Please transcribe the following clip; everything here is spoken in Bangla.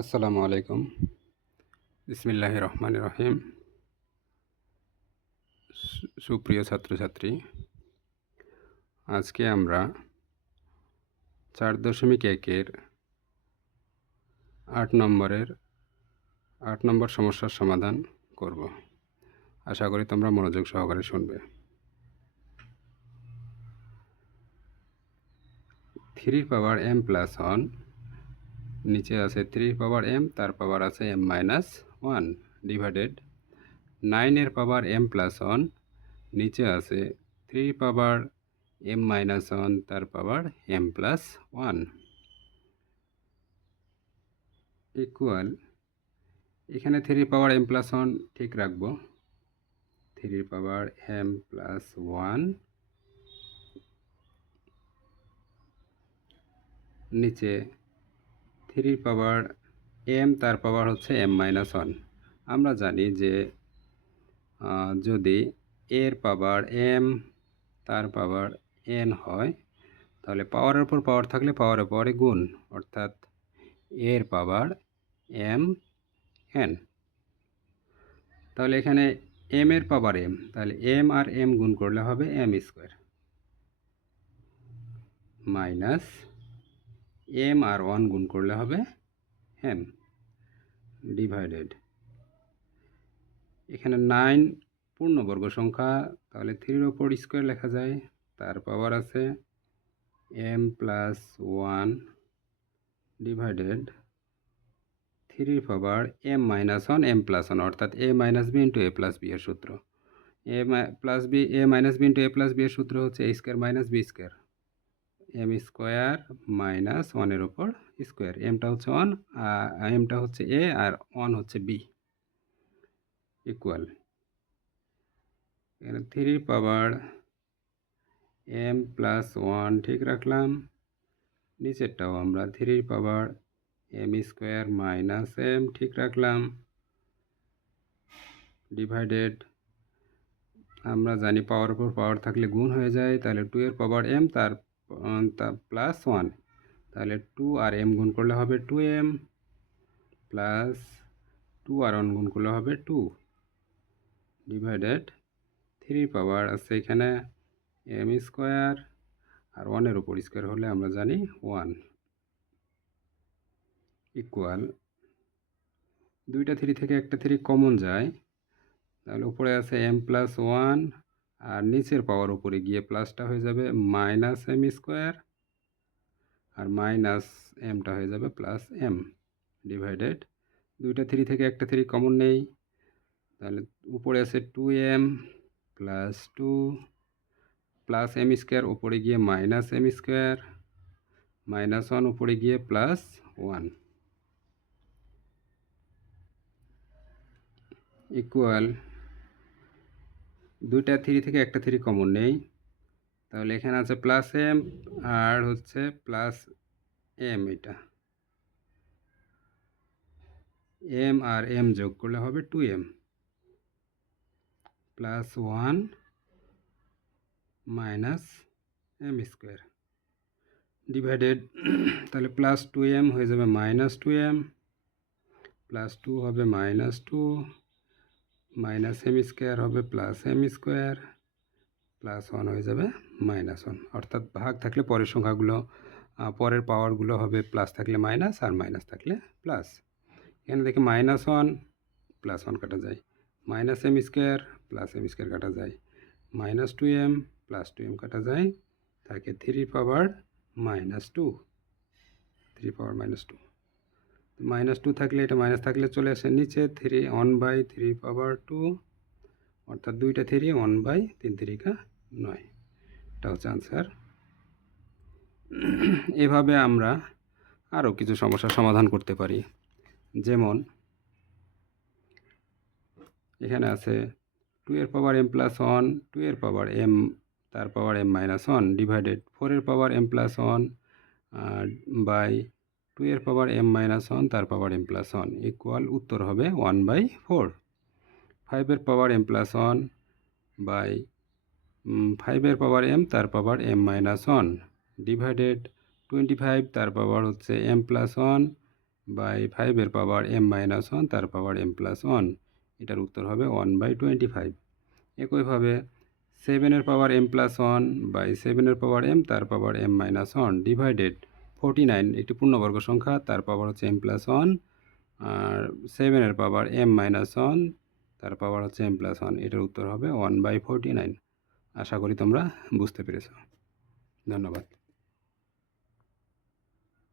আসসালামু আলাইকুম। বিসমিল্লাহ রহমান রহিম। সুপ্রিয় ছাত্রছাত্রী, আজকে আমরা চার দশমিক একের আট নম্বরের আট নম্বর সমস্যার সমাধান করব। আশা করি তোমরা মনোযোগ সহকারে শুনবে। Three power M plus one নিচে আছে থ্রি পাওয়ার এম তার পাওয়ার আছে এম মাইনাস ওয়ান ডিভাইডেড নাইনের পাওয়ার এম প্লাস ওয়ান নিচে আছে three power M minus one তার power M plus one equal এখানে three power M plus one ঠিক রাখব। Three power M plus one নিচে থ্রি পাওয়ার এম, তার পাওয়ার হচ্ছে এম মাইনাস ওয়ান। আমরা জানি যে যদি এর পাওয়ার এম, তার পাওয়ার এন হয়, তাহলে পাওয়ারের উপর পাওয়ার থাকলে পাওয়ারের পরে গুণ, অর্থাৎ এর পাওয়ার এম, এন। তাহলে এখানে এম এর পাওয়ার এম, তাহলে এম আর এম গুণ করলে হবে এম স্কোয়ার মাইনাস এম আর ওয়ান গুণ করলে হবে এম ডিভাইডেড এখানে নাইন পূর্ণবর্গ সংখ্যা, তাহলে থ্রির ওপর স্কোয়ার লেখা যায়, তার পাওয়ার আছে এম প্লাস ওয়ান ডিভাইডেড থ্রির power M minus one M plus one অর্থাৎ A minus B into A plus B এর সূত্র। A plus B A minus B into A plus B এর সূত্র হচ্ছে A square minus B square M square minus ওয়ানের ওপর স্কোয়ার এমটা হচ্ছে ওয়ান এমটা হচ্ছে এ আর ওয়ান হচ্ছে বি ইকুয়াল এখানে three power M plus one ঠিক রাখলাম। নিচেরটাও আমরা three power M square minus M ঠিক রাখলাম। ডিভাইডেড আমরা জানি পাওয়ার উপর পাওয়ার থাকলে গুণ হয়ে যায়, তাহলে টু এর পাওয়ার এম তার প্লাস ওয়ান। তাহলে টু আর এম গুণ করলে হবে টু এম প্লাস টু আর ওয়ান গুণ করলে হবে টু। ডিভাইডেড থ্রি পাওয়ার আছে এখানে এম স্কোয়ার আর ওয়ানের উপর স্কোয়ার হলে আমরা জানি ওয়ান। ইকুয়াল দুইটা থ্রি থেকে একটা থ্রি কমন যায়। তাহলে উপরে আছে এম প্লাস ওয়ান আর নিচের পাওয়ার উপরে গিয়ে প্লাসটা হয়ে যাবে মাইনাস এম স্কোয়ার আর মাইনাস এমটা হয়ে যাবে প্লাস এম ডিভাইডেড দুইটা থ্রি থেকে একটা থ্রি কমন নেই। তাহলে উপরে আছে two M plus two plus M square উপরে গিয়ে minus M square minus one উপরে গিয়ে প্লাস ওয়ান ইকুয়াল দুইটা থ্রি থেকে একটা থ্রি কমন নেই। তাহলে এখানে আছে প্লাস এম আর হচ্ছে প্লাস এম এটা। এম আর এম যোগ করলে হবে two M plus one minus M square divided তাহলে প্লাস টু এম হয়ে যাবে minus two M plus two হবে minus two minus M square হবে plus M square plus one হয়ে যাবে মাইনাস ওয়ান অর্থাৎ ভাগ থাকলে পরের সংখ্যাগুলো পরের পাওয়ারগুলো হবে প্লাস থাকলে মাইনাস আর মাইনাস থাকলে প্লাস এখানে দেখি মাইনাস ওয়ান প্লাস ওয়ান কাটা যায়। Minus M square plus M square কাটা যায়। Minus two M plus two M কাটা যায়। থাকে three power minus two three power minus two minus two থাকলে এটা মাইনাস থাকলে চলে আসে নিচে three one by three power two অর্থাৎ দুইটা থ্রি ওয়ান বাই তিন থ্রিকা নয়। এটা হচ্ছে আনসার এভাবে আমরা আরও কিছু সমস্যার সমাধান করতে পারি। যেমন, এখানে আছে টু এর power M plus one two এর পাওয়ার এম তার power M minus one divided ফোরের power M plus one by two এর পাওয়ার এম মাইনাস ওয়ান তার power M plus one equal উত্তর হবে ওয়ান বাই ফোর ফাইভের power M plus one by ফাইভের পাওয়ার এম তার power M minus one divided twenty five তার পাওয়ার হচ্ছে এম প্লাস ওয়ান বাই ফাইভের পাওয়ার এম মাইনাস ওয়ান তার পাওয়ার এম প্লাস ওয়ান এটার উত্তর হবে ওয়ান বাই টোয়েন্টি ফাইভ একইভাবে সেভেনের power M plus one by সেভেনের পাওয়ার এম তার power M minus one divided forty nine একটি পূর্ণবর্গ সংখ্যা, তার পাওয়ার হচ্ছে এম প্লাস ওয়ান আর সেভেনের পাওয়ার এম মাইনাস ওয়ান তার পাওয়ার হচ্ছে এম প্লাস ওয়ান এটার উত্তর হবে ওয়ান বাই ফোরটি নাইন আশা করি তোমরা বুঝতে পেরেছ। ধন্যবাদ।